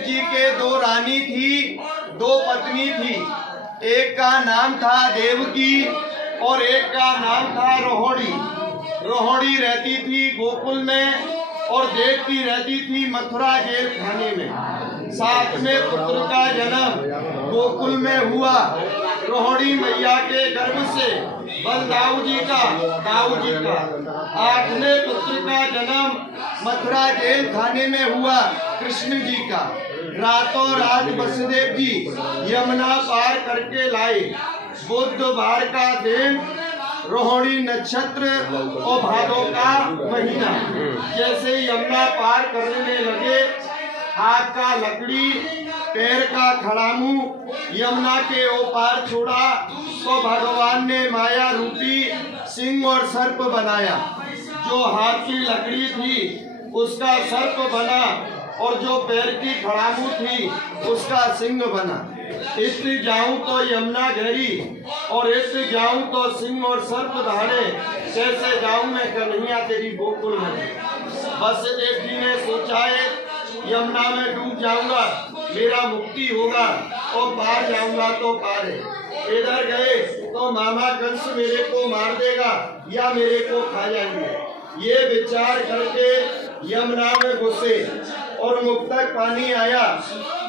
जी के दो रानी थी, दो पत्नी थी। एक का नाम था देवकी और एक का नाम था रोहिणी। रोहिणी रहती थी गोकुल में और देवकी रहती थी मथुरा जेल खाने में। साथ में पुत्र का जन्म गोकुल में हुआ। रोहिणी मैया के गर्भ से बलदाऊ जी का, दाऊ जी का। आठवें पुत्र का जन्म मथुरा जेल खाने में हुआ, कृष्ण जी का। रातों रात वसुदेव जी यमुना पार करके लाए। बुधवार का दिन, रोहिणी नक्षत्र और भादों का महीना। जैसे यमुना पार करने लगे, हाथ का लकड़ी, पैर का खड़ामू यमुना के ओपार छोड़ा तो भगवान ने माया रूपी सिंह और सर्प बनाया। जो हाथ की लकड़ी थी उसका सर्प बना और जो पैर की खड़ामू थी उसका सिंह बना। इत जाऊं तो यमुना गहरी और इत जाऊं तो सिंह और सर्प धारे। कैसे जाऊं मैं कन्हैया तेरी गोकुल में। वसुदेव जी ने सोचा है यमुना में डूब जाऊंगा मेरा मुक्ति होगा और पार जाऊंगा तो पार है। इधर गए तो मामा कंस मेरे को मार देगा या मेरे को खा जाएंगे। ये विचार करके यमुना में घुसे और मुक्तक पानी आया।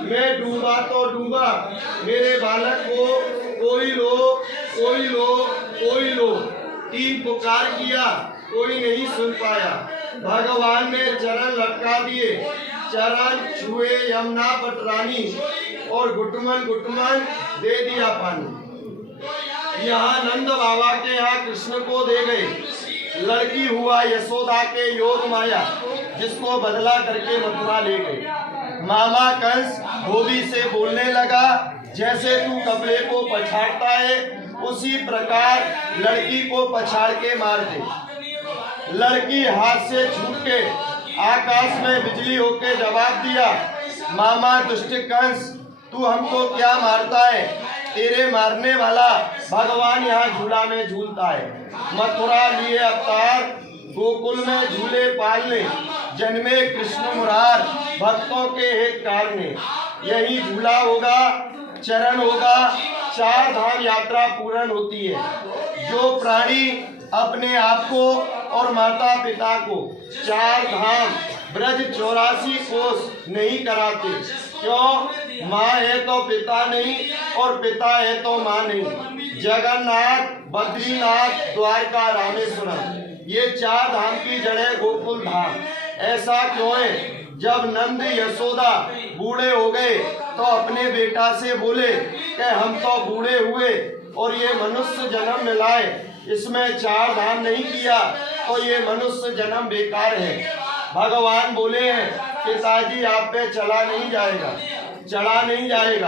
मैं डूबा तो डूबा, मेरे बालक को कोई लो, कोई लो, कोई लो। तीन पुकार किया, कोई नहीं सुन पाया। भगवान ने चरण लटका दिए। चरण छुए यमुना पटरानी और घुटमन घुटमन दे दिया पानी। यहाँ नंद बाबा के यहाँ कृष्ण को दे गए। लड़की हुआ यशोदा के योग माया, जिसको बदला करके मथुरा ले गए। मामा कंस धोबी से बोलने लगा, जैसे तू कपड़े को पछाड़ता है उसी प्रकार लड़की को पछाड़ के मार दे। लड़की हाथ से छूट के आकाश में बिजली होके जवाब दिया, मामा दुष्ट कंस तू हमको क्या मारता है। तेरे मारने वाला भगवान यहाँ झूला में झूलता है। मथुरा लिए अवतार, गोकुल में झूले पालने। जन्मे कृष्ण मुरार, भक्तों के हित कारने। यही झूला होगा, चरण होगा, चार धाम यात्रा पूर्ण होती है। जो प्राणी अपने आप को और माता पिता को चार धाम ब्रज 84 कोस नहीं कराते। क्यों? माँ है तो पिता नहीं और पिता है तो माँ नहीं। जगन्नाथ, बद्रीनाथ, द्वारका, रामेश्वरम, ये चार धाम की जड़े गोकुल धाम। ऐसा क्यों है? जब नंद यशोदा बूढ़े हो गए तो अपने बेटा से बोले कि हम तो बूढ़े हुए और ये मनुष्य जन्म मिला है, इसमें चार धाम नहीं किया तो ये मनुष्य जन्म बेकार है। भगवान बोले हैं पिताजी आप पे चला नहीं जाएगा, चढ़ा नहीं जाएगा।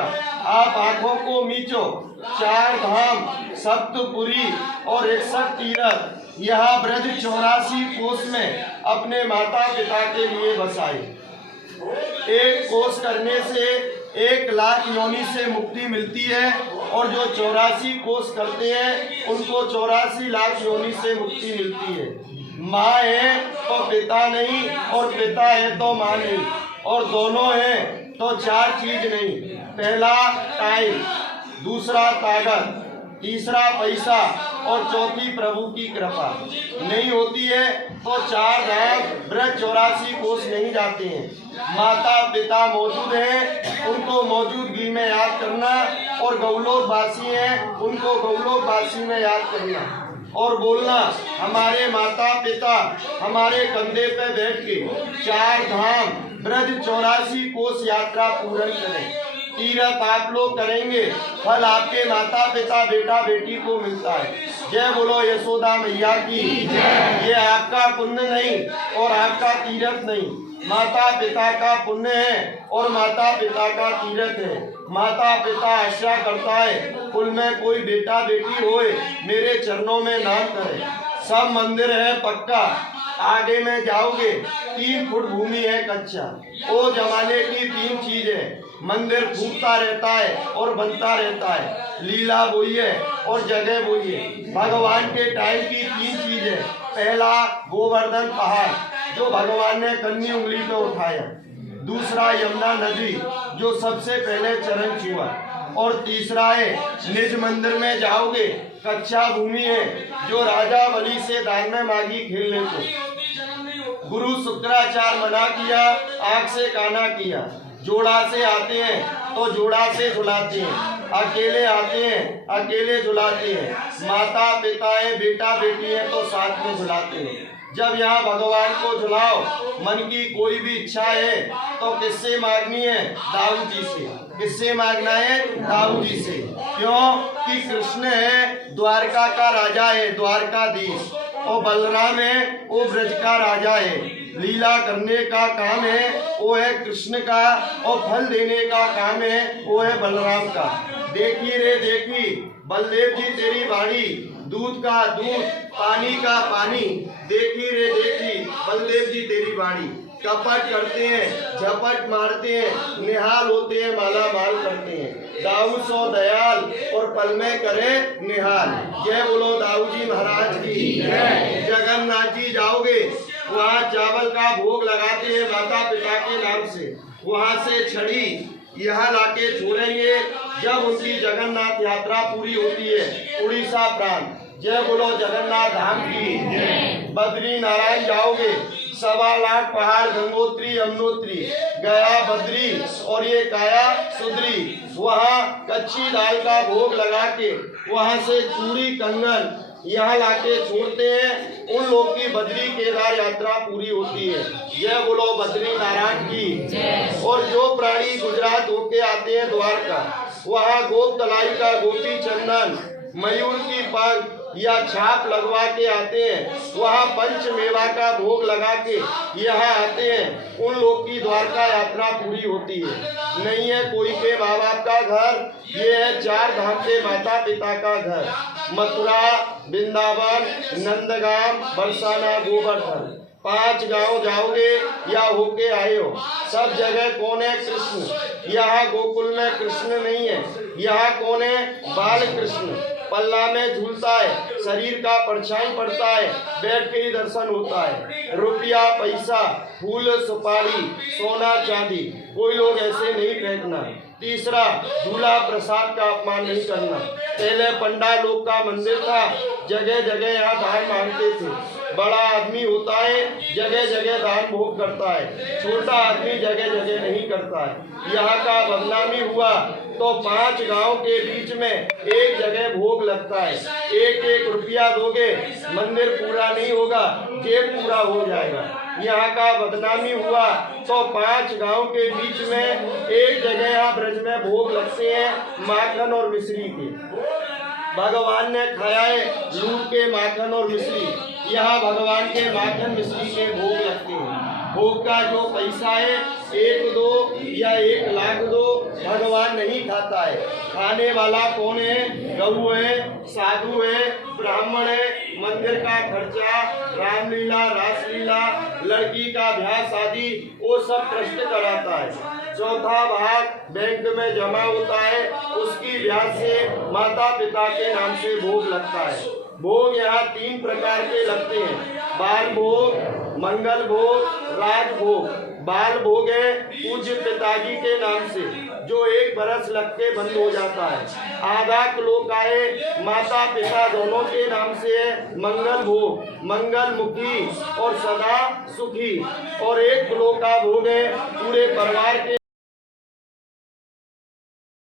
आप आंखों को मीचो। चार धाम, सप्तपुरी और 61 तीर्थ यहाँ ब्रज 84 कोस में अपने माता पिता के लिए बसाए। एक कोस करने से 1 लाख योनि से मुक्ति मिलती है और जो 84 कोस करते हैं उनको 84 लाख योनि से मुक्ति मिलती है। माँ है तो पिता नहीं और पिता है तो माँ नहीं और दोनों हैं तो चार चीज नहीं। पहला टाइम, दूसरा ताकत, तीसरा पैसा और चौथी प्रभु की कृपा। नहीं होती है तो चार धाम ब्रज 84 कोस नहीं जाते हैं। माता पिता मौजूद हैं, उनको मौजूदगी में याद करना और गौलोकवासी हैं, उनको गौलोकवासी में याद करना और बोलना हमारे माता पिता हमारे कंधे पे बैठ के चार धाम ब्रज 84 कोस यात्रा पूर्ण करें। तीर्थ आप लोग करेंगे, फल आपके माता पिता बेटा बेटी को मिलता है। जय बोलो यशोदा मैया की। ये आपका पुण्य नहीं और आपका तीर्थ नहीं, माता पिता का पुण्य है और माता पिता का तीर्थ है। माता पिता आशा करता है कुल में कोई बेटा बेटी होए मेरे चरणों में नाम करे। सब मंदिर है पक्का, आगे में जाओगे 3 फुट भूमि है कच्चा। वो जमाने की 3 चीज है, मंदिर फूटता रहता है और बनता रहता है। लीला वही है और जगह वही है। भगवान के टाइम की 3 चीज है। पहला गोवर्धन पहाड़ जो भगवान ने कन्नी उंगली पे उठाया। दूसरा यमुना नदी जो सबसे पहले चरण छुआ, और तीसरा है निज मंदिर में जाओगे, कच्चा भूमि है जो राजा बलि से दान में मांगी खेलने को। गुरु शुक्राचार्य मना किया, आंख से काना किया। जोड़ा से आते हैं तो जोड़ा से झुलाते हैं, अकेले आते हैं अकेले झुलाते हैं, माता पिता है बेटा बेटी है तो साथ में झुलाते हैं। जब यहाँ भगवान को झुलाओ, मन की कोई भी इच्छा है तो किससे मांगनी है? दाऊ जी से। किससे मांगना है? दाऊ जी से। क्यों कि कृष्ण है द्वारका का राजा है, द्वारकाधीश, और बलराम है वो ब्रज का राजा है। लीला करने का काम है वो है कृष्ण का, और फल देने का काम है वो है बलराम का। देखी रे देखी बलदेव जी तेरी वाणी, दूध का दूध पानी का पानी, देखी रे देखी बलदेव जी तेरी वाणी। कपट करते हैं, झपट मारते हैं, निहाल होते हैं, माला माल करते हैं। दाऊ सो दयाल और पल में करे निहाल। जय बोलो दाऊ जी महाराज की। जगन्नाथ जी जाओगे, वहाँ चावल का भोग लगाते हैं माता पिता के नाम से। वहाँ से छड़ी यहाँ लाके छोड़ेंगे जब उनकी जगन्नाथ यात्रा पूरी होती है उड़ीसा प्रांत। जय बोलो जगन्नाथ धाम की। बद्री नारायण जाओगे, 1.25 लाख पहाड़, गंगोत्री यमुनोत्री, गया बद्री और ये काया सुद्री। वहाँ कच्ची दाल का भोग लगा के वहाँ से चूड़ी कंगन यहाँ लाके छोड़ते हैं, उन लोग की बद्री केदार यात्रा पूरी होती है। जय बोलो बद्री नारायण की। और जो प्राणी गुजरात होके आते हैं द्वारका, वहाँ गोप तलाई का गोपी चंदन, मयूर की पंख या छाप लगवा के आते हैं। वहाँ पंच मेवा का भोग लगा के यहाँ आते हैं, उन लोग की द्वारका यात्रा पूरी होती है। नहीं है कोई के माँ बाप का घर, ये है 4 धाम के माता पिता का घर। मथुरा, वृंदावन, नंदगाम, बरसाना, गोवर्धन, 5 गांव जाओगे या होके आए हो, सब जगह कौन है? कृष्ण। यहाँ गोकुल में कृष्ण नहीं है, यहाँ कौन है? बाल कृष्ण। पल्ला में झूलता है, शरीर का परछाई पड़ता है, बैठ के ही दर्शन होता है। रुपया पैसा फूल सुपारी सोना चांदी कोई लोग ऐसे नहीं फेंकना। तीसरा, झूला प्रसाद का अपमान नहीं करना। पहले पंडा लोग का मंदिर था, जगह जगह यहाँ दान मांगते थे। बड़ा आदमी होता है जगह जगह दान भोग करता है, छोटा आदमी जगह जगह नहीं करता है। यहाँ का बदनामी हुआ तो 5 गांव के बीच में एक जगह भोग लगता है। 1-1 रुपया दोगे मंदिर पूरा नहीं होगा, जेब पूरा हो जाएगा। यहाँ का बदनामी हुआ तो 5 गांव के बीच में एक जगह यहाँ ब्रज में भोग लगते हैं, माखन और मिश्री के। भगवान ने खाया है लूट के माखन और मिश्री, यहाँ भगवान के माखन मिश्री के भोग लगते हैं। भोग का जो पैसा है 1 दो या 1 लाख दो, भगवान नहीं खाता है। खाने वाला कौन है? गऊ है, साधु है, ब्राह्मण है। मंदिर का खर्चा, रामलीला, रासलीला, लड़की का ब्याह शादी वो सब ट्रस्ट कराता है। चौथा भाग बैंक में जमा होता है, उसकी ब्याज से माता पिता के नाम से भोग लगता है। भोग यहाँ 3 प्रकार के लगते हैं, बाल भोग, मंगल भोग, राज भोग। बाल भोग है पूज्य पिताजी के नाम से, जो 1 बरस लग के बंद हो जाता है। आधा किलो का है माता पिता दोनों के नाम से है मंगल भोग, मंगल मुखी और सदा सुखी। और 1 किलो का भोग है पूरे परिवार के